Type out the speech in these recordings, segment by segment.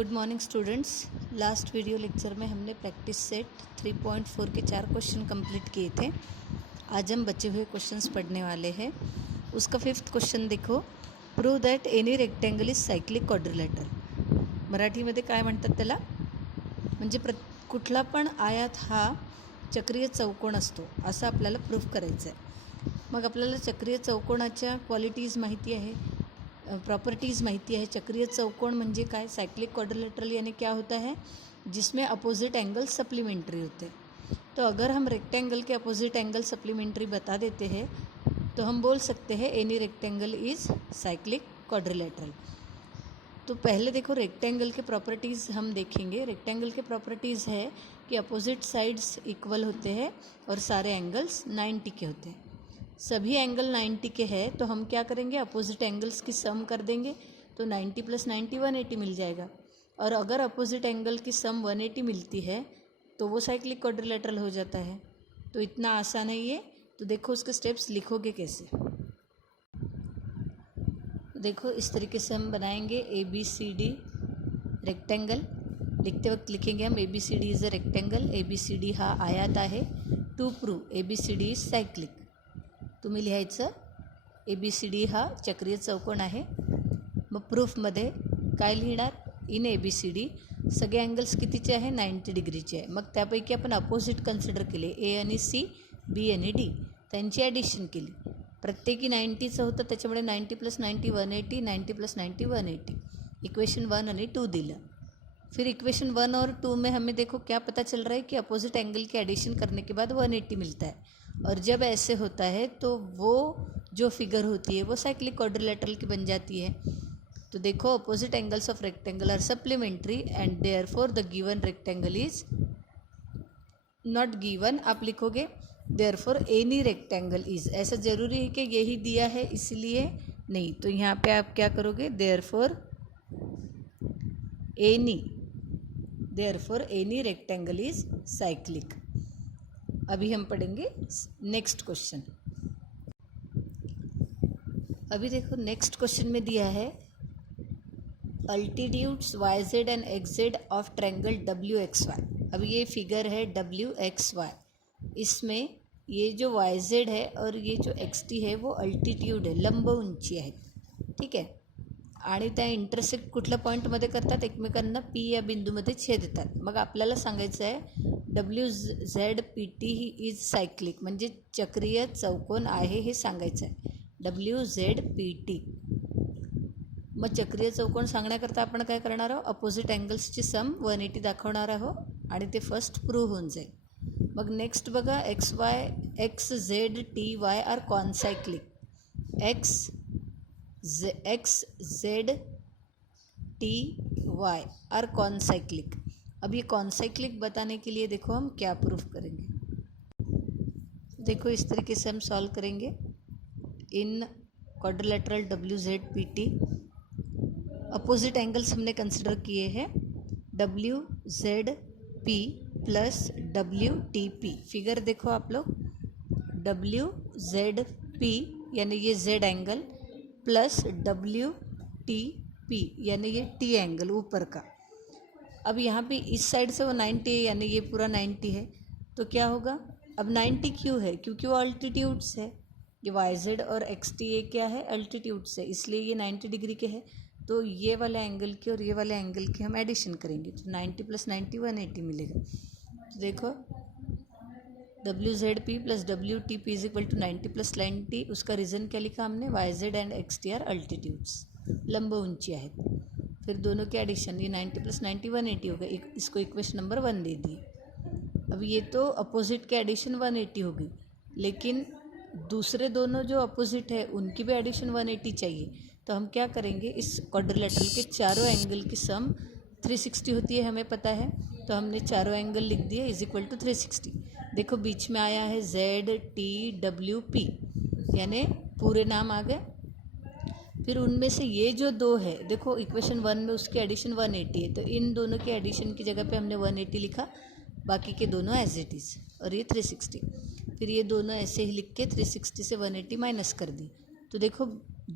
Good morning students. Last video lecture में हमने practice set 3.4 के 4 क्वेश्चन कंप्लीट किए थे। आज हम बचे हुए क्वेश्चंस पढ़ने वाले हैं। उसका 5th क्वेश्चन देखो, prove that any rectangle is cyclic quadrilateral. मराठीमध्ये काय म्हणतात त्याला, म्हणजे कुठला पण आयात हा चक्रीय चौकोन असतो असं आपल्याला प्रूफ करायचं आहे। मग आपल्याला चक्रीय चौकोनाच्या क्वालिटीज माहिती आहे, प्रॉपर्टीज़ माहिती है। चक्रीय चौकोन म्हणजे काय, साइक्लिक क्वाड्रिलेटरल यानी क्या होता है, जिसमें अपोजिट एंगल सप्लीमेंट्री होते हैं। तो अगर हम रेक्टेंगल के अपोजिट एंगल सप्लीमेंट्री बता देते हैं तो हम बोल सकते हैं any rectangle is cyclic quadrilateral. तो पहले देखो रेक्टेंगल के प्रॉपर्टीज़ हम देखेंगे। रेक्टेंगल के प्रॉपर्टीज़ है कि अपोजिट साइड्स इक्वल होते हैं और सारे एंगल्स 90 के होते हैं। सभी एंगल 90 के हैं तो हम क्या करेंगे, अपोजिट एंगल्स की सम कर देंगे तो 90 + 90 180 मिल जाएगा। और अगर अपोजिट एंगल की सम 180 मिलती है तो वो साइक्लिक क्वाड्रिलेटरल हो जाता है। तो इतना आसान है ये। तो देखो उसके स्टेप्स लिखोगे कैसे। देखो इस तरीके से हम बनाएंगे ABCD रेक्टेंगल। लिखते वक्त लिखेंगे हम ABCD is a rectangle. ABCD हा आयात आहे। To prove ABCD is cyclic, तुम्ही लिहायचं ABCD हा चक्रीय चौकोन आहे। मग प्रूफमध्ये काय लिहिणार, इन ABCD सगळे अँगल्स कितीचे आहे, 90 डिग्रीचे आहे। मग त्यापैकी आपण अपोजिट कन्सिडर केले, A आणि C, B आणि D, त्यांची ॲडिशन केली। प्रत्येकी 90चं होतं, त्याच्यामुळे 90 + 90 180, 90 + 90 180। इक्वेशन 1 आणि 2 दिलं। फिर इक्वेशन 1 और 2 में हमें देखो क्या पता चल रहा है कि अपोजिट एंगल की एडिशन करने के बाद 180 मिलता है। और जब ऐसे होता है तो वो जो फिगर होती है वो साइक्लिक क्वाड्रिलेटरल की बन जाती है। तो देखो opposite angles of rectangle are supplementary and therefore the given rectangle is not given. आप लिखोगे देयरफॉर एनी रेक्टेंगल इज, ऐसा ज़रूरी है कि यही दिया है इसलिए नहीं। तो यहाँ पे आप क्या करोगे, therefore any rectangle is cyclic. अभी हम पढ़ेंगे नेक्स्ट क्वेश्चन। अभी देखो नेक्स्ट क्वेश्चन में दिया है altitudes YZ and XZ of triangle WXY। अब ये फिगर है WXY, इसमें ये जो YZ है और ये जो XT है वो अल्टीट्यूड है, लंब उंची आहे, ठीक आहे। आणि त्या इंटरसेक्ट कुठल्या पॉईंटमध्ये करतात, एकमेकांना P या बिंदूमध्ये छेदतात। मग आपल्याला सांगायचं आहे WZPT इज सायक्लिक, म्हणजे चक्रीय चौकोन आहे हे सांगायचं आहे, WZPT। मग चक्रीय चौकोन सांगण्याकरता आपण काय करणार आहोत, अपोजिट एंगल्सची सम 180 दाखवणार आहोत आणि ते फर्स्ट प्रूव्ह होऊन जाईल। मग नेक्स्ट बघा, XZTY are concyclic. XZTY are concyclic. अब ये कॉनसाइक्लिक बताने के लिए देखो हम क्या प्रूफ करेंगे। देखो इस तरीके से हम सॉल्व करेंगे। इन क्वाड्रिलेटरल WZPT अपोजिट एंगल्स हमने कंसिडर किए हैं WZP + WTP। फिगर देखो आप लोग, WZP यानी ये Z एंगल प्लस WTP यानी ये T एंगल ऊपर का। अब यहाँ पे इस साइड से वो 90 है यानी ये पूरा 90 है। तो क्या होगा, अब 90 क्यों है, क्योंकि वो अल्टीट्यूड्स है। ये YZ और XT ये क्या है, अल्टीट्यूड्स है, इसलिए ये 90 डिग्री के है। तो ये वाले एंगल की और ये वाले एंगल की हम एडिशन करेंगे तो 90 + 90 180 मिलेगा। तो देखो WZP + WTP = 90 + 90। उसका रीज़न क्या लिखा हमने, YZ and XT are altitudes, लंब उंची आहेत। फिर दोनों के एडिशन, ये 90 + 90 180 हो गया। इसको इक्वेशन नंबर 1 दे दिए। अब ये तो अपोजिट के एडिशन 180 हो गई, लेकिन दूसरे दोनों जो अपोजिट है उनकी भी एडिशन 180 चाहिए। तो हम क्या करेंगे, इस क्वाड्रिलेटरल के चारों एंगल की सम 360 होती है, हमें पता है। तो हमने चारों एंगल लिख दिए = 360। देखो बीच में आया है ZTWP, यानी पूरे नाम आ गए। फिर उनमें से ये जो दो है, देखो इक्वेशन 1 में उसकी एडिशन 180 है, तो इन दोनों के एडिशन की जगह पे हमने 180 लिखा, बाकी के दोनों एज इट इज़, और ये 360। फिर ये दोनों ऐसे ही लिख के 360 से 180 माइनस कर दी। तो देखो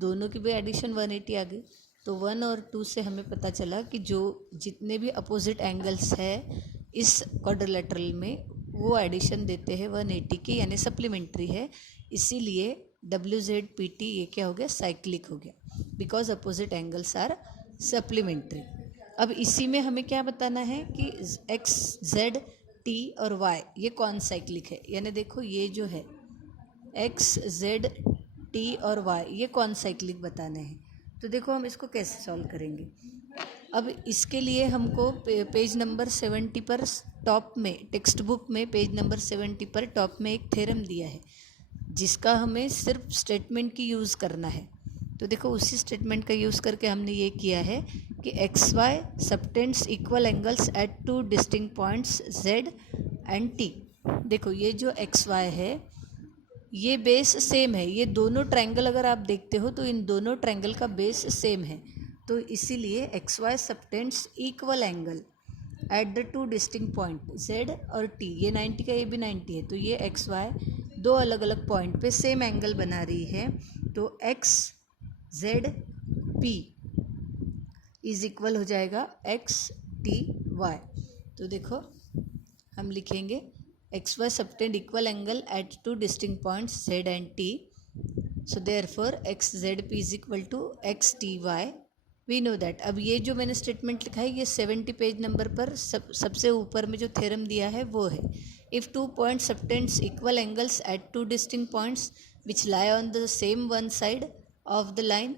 दोनों की भी एडिशन 180 आ गई। तो तो 1 और 2 से हमें पता चला कि जो जितने भी अपोजिट एंगल्स है इस क्वाड्रिलेटरल में वो एडिशन देते हैं 180 की, यानी सप्लीमेंट्री है। इसीलिए WZPT ये क्या हो गया, साइक्लिक हो गया, because opposite angles are supplementary. अब इसी में हमें क्या बताना है कि X, Z, T और Y ये कौन साइक्लिक है, यानी देखो ये जो है X, Z, T और Y ये कौन साइक्लिक बताने हैं। तो देखो हम इसको कैसे सॉल्व करेंगे। अब इसके लिए हमको पेज नंबर 70 पर टॉप में, टेक्स्ट बुक में पेज नंबर 70 पर टॉप में एक थ्योरम दिया है जिसका हमें सिर्फ स्टेटमेंट की यूज़ करना है। तो देखो उसी स्टेटमेंट का यूज़ करके हमने ये किया है कि XY subtends equal angles at 2 distinct points Z and T। देखो ये जो XY है ये बेस सेम है, ये दोनों ट्रायंगल अगर आप देखते हो तो इन दोनों ट्रायंगल का बेस सेम है। तो इसीलिए XY subtends equal angle at the 2 distinct point Z और T, ये 90 का ये भी 90 है, तो ये XY दो अलग अलग पॉइंट पे सेम एंगल बना रही है। तो XZP इज इक्वल हो जाएगा XTY। तो देखो हम लिखेंगे XY subtend equal angle at 2 distinct points Z and T, so therefore XZP is equal to XTY, we know that. अब ये जो मैंने स्टेटमेंट लिखा है ये 70 पेज नंबर पर सबसे ऊपर में जो थ्योरम दिया है वो है, if 2 points subtends equal angles at 2 distinct points which lie on the same one side of the line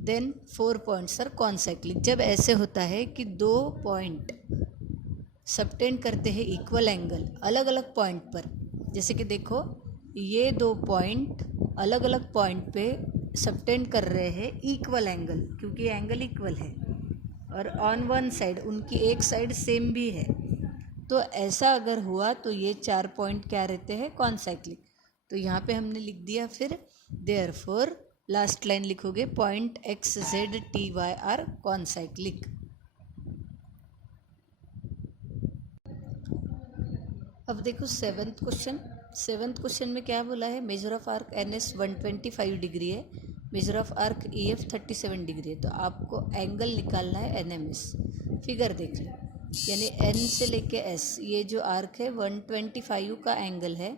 then 4 points are concyclic. जब ऐसे होता है कि दो पॉइंट सबटेंड करते हैं इक्वल एंगल अलग अलग पॉइंट पर, जैसे कि देखो ये दो पॉइंट अलग अलग पॉइंट पे सबटेंड कर रहे हैं इक्वल एंगल, क्योंकि एंगल इक्वल है और ऑन वन साइड उनकी एक साइड सेम भी है। तो ऐसा अगर हुआ तो ये 4 पॉइंट क्या रहते हैं, कॉन्साइक्लिक। तो यहाँ पे हमने लिख दिया फिर देयरफॉर लास्ट लाइन लिखोगे पॉइंट XZTY आर कॉन्साइक्लिक। अब देखो सेवन्थ क्वेश्चन में क्या बोला है, measure of arc NS 125 degree है, measure of arc EF 37 degree है। तो आपको एंगल निकालना है NMS। फिगर देख लो, यानी N से लेके S ये जो आर्क है 125 का एंगल है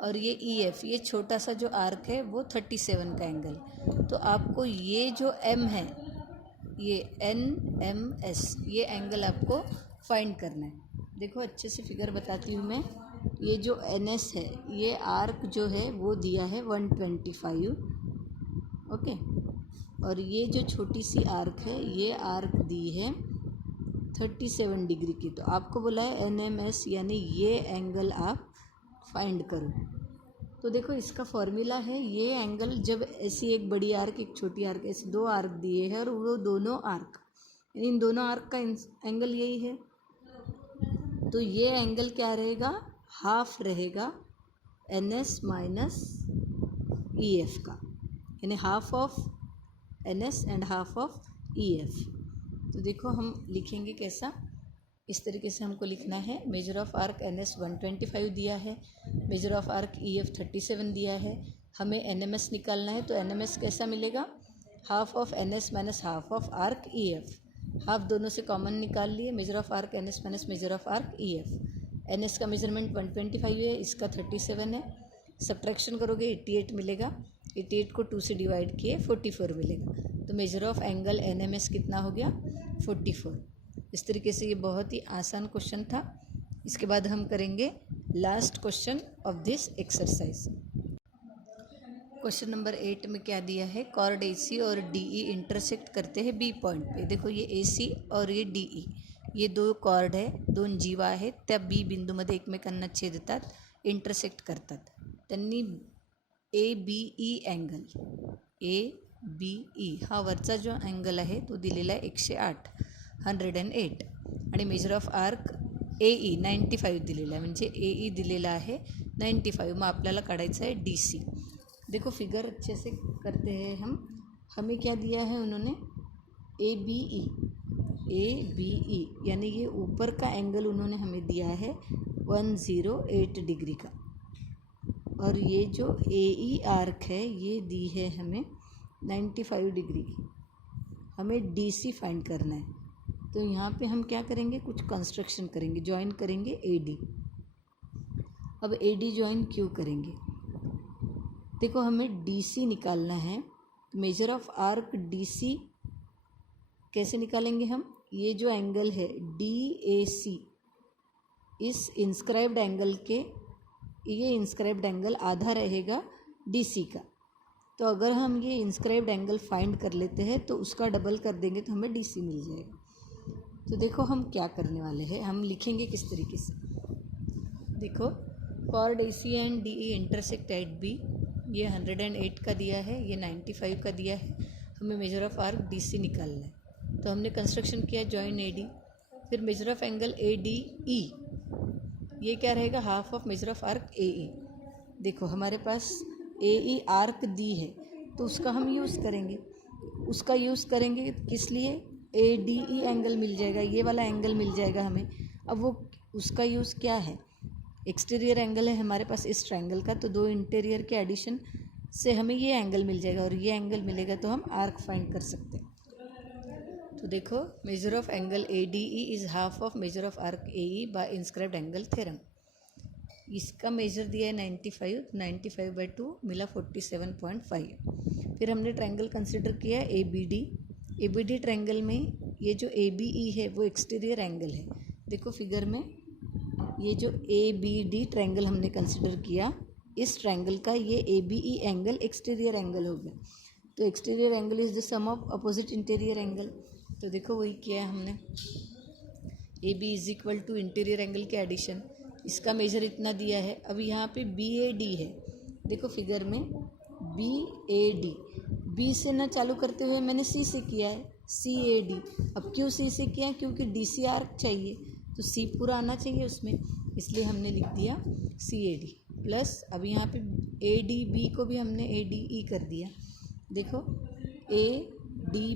और ये EF ये छोटा सा जो आर्क है वो 37 का एंगल। तो आपको ये जो M है ये NMS ये एंगल आपको फाइंड करना है। देखो अच्छे से फिगर बताती हूँ मैं। ये जो NS है ये आर्क जो है वो दिया है 125, ओके, और ये जो छोटी सी आर्क है ये आर्क दी है 37 डिग्री की। तो आपको बोला है NMS यानी ये एंगल आप फाइंड करो। तो देखो इसका फॉर्मूला है, ये एंगल जब ऐसी एक बड़ी आर्क एक छोटी आर्क ऐसे दो आर्क दिए हैं और वो दोनों आर्क इन दोनों आर्क का एंगल यही है, तो ये एंगल क्या रहेगा, हाफ रहेगा NS माइनस EF का, यानी half of NS and half of EF। तो देखो हम लिखेंगे कैसा, इस तरीके से हमको लिखना है। मेजर ऑफ आर्क NS 125 दिया है, मेजर ऑफ आर्क EF 37 दिया है, हमें NMS निकालना है। तो NMS कैसा मिलेगा, half of NS minus half of arc EF। Half दोनों से कॉमन निकाल लिए, major of arc NS minus major of arc EF। NS का मेजरमेंट 125 है, इसका 37 है, सब्ट्रैक्शन करोगे 88 मिलेगा, 88 को 2 से डिवाइड किए 44 मिलेगा। तो मेजर ऑफ एंगल NMS कितना हो गया, 44। इस तरीके से ये बहुत ही आसान क्वेश्चन था। इसके बाद हम करेंगे last question of this exercise. Question number 8 में क्या दिया है, कॉर्ड AC और DE इंटरसेक्ट करते हैं B पॉइंट पे। देखो ये AC और ये DE ये दो कॉर्ड आहे, दोन जीवा आहेत, त्या B बिंदूमध्ये एकमेकांना छेदतात, इंटरसेक्ट करतात। त्यांनी ABE एंगल ABE हा वरचा जो एंगल आहे तो दिलेला आहे 108 आणि मेजर ऑफ आर्क AE 95 दिलेला आहे, म्हणजे AE दिलेला आहे 95। मग आपल्याला काढायचं आहे DC। देखो फिगर अच्छे से करते हैं हम। हमें क्या दिया है उन्होंने, ABE यानी ये ऊपर का एंगल उन्होंने हमें दिया है 108 डिग्री का, और ये जो AE आर्क है ये दी है हमें 95 डिग्री की। हमें डी सी फाइंड करना है। तो यहाँ पे हम क्या करेंगे, कुछ कंस्ट्रक्शन करेंगे, ज्वाइन करेंगे ए डी। अब ए डी ज्वाइन क्यों करेंगे, देखो हमें डी सी निकालना है। Measure of arc D C कैसे निकालेंगे हम, ये जो एंगल है डी ए सी, इस इंस्क्राइब्ड एंगल के, ये इंस्क्राइब्ड एंगल आधा रहेगा डी सी का। तो अगर हम ये इंस्क्राइब्ड एंगल फाइंड कर लेते हैं तो उसका डबल कर देंगे तो हमें डी सी मिल जाएगा। तो देखो हम क्या करने वाले हैं, हम लिखेंगे किस तरीके से, देखो for D C and D E intersect at B, ये 108 का दिया है, ये 95 का दिया है, हमें measure of arc D C निकालना है। तो हमने कंस्ट्रक्शन किया जॉइन ए डी, फिर measure of angle A D E, ये क्या रहेगा, half of measure of arc A E. देखो हमारे पास ए ई आर्क दी है तो उसका हम यूज़ करेंगे, उसका यूज़ करेंगे किस लिए, ए डी ई एंगल मिल जाएगा, ये वाला एंगल मिल जाएगा हमें। अब वो उसका यूज़ क्या है, एक्सटीरियर एंगल है हमारे पास इस ट्रायंगल का, तो दो इंटीरियर के एडिशन से हमें ये एंगल मिल जाएगा और ये एंगल मिलेगा तो हम आर्क फाइंड कर सकते हैं। तो देखो major of angle A D E is half of measure of arc A E bye inscribed angle theorem. इसका मेजर दिया है 95/2 मिला 47.5। फिर हमने ट्रायंगल कंसिडर किया ए बी डी ट्रायंगल में ये जो ए बी ई है वो एक्सटीरियर एंगल है। देखो फिगर में ये जो ए बी डी ट्रायंगल हमने कंसिडर किया, इस ट्रायंगल का ये A B E angle exterior angle हो गया। तो exterior angle is the sum of opposite interior angle. तो देखो वही किया है हमने, A B is equal to interior angle के एडिशन, इसका मेजर इतना दिया है। अब यहाँ पे बी ए डी है, देखो फिगर में बी ए डी, बी से ना चालू करते हुए मैंने सी से किया है, सी ए डी। अब क्यों सी से किया है, क्योंकि डी सी आर्क चाहिए तो सी पूरा आना चाहिए उसमें, इसलिए हमने लिख दिया सी ए डी प्लस। अब यहाँ पे ए डी बी को भी हमने ए डी ई कर दिया। देखो ए डी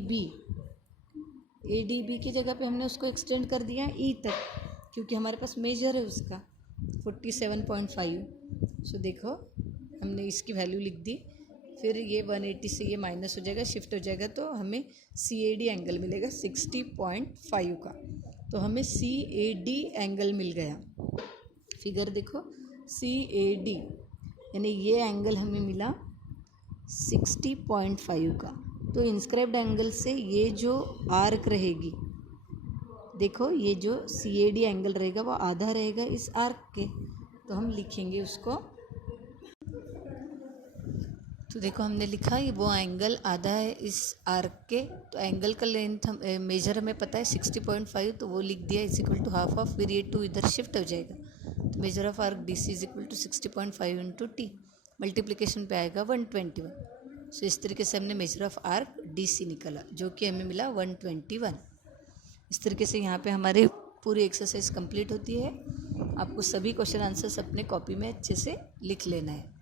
बी की जगह पे हमने उसको एक्सटेंड कर दिया ई तक, क्योंकि हमारे पास मेजर है उसका 47.5। सो देखो हमने इसकी वैल्यू लिख दी, फिर ये 180 से ये माइनस हो जाएगा, शिफ्ट हो जाएगा, तो हमें सी ए डी एंगल मिलेगा 60.5 का। तो हमें सी ए डी एंगल मिल गया। फिगर देखो सी ए डी यानी ये एंगल हमें मिला 60.5 का। तो इंस्क्राइब्ड एंगल से ये जो आर्क रहेगी, देखो ये जो सी ए डी एंगल रहेगा वो आधा रहेगा इस आर्क के, तो हम लिखेंगे उसको। तो देखो हमने लिखा ये वो एंगल आधा है इस आर्क के, तो एंगल का लेंथ हम मेजर हमें पता है 60.5, तो वो लिख दिया is equal to half of, फिर ये 2 इधर शिफ्ट हो जाएगा, तो measure of arc D C is equal to 60.5 into T, multiplication पे आएगा 121। सो इस तरीके से हमने measure of arc D C निकाला जो कि हमें मिला 121। इस तरीके से यहाँ पे हमारी पूरी एक्सरसाइज कंप्लीट होती है। आपको सभी क्वेश्चन आंसर्स अपने कॉपी में अच्छे से लिख लेना है।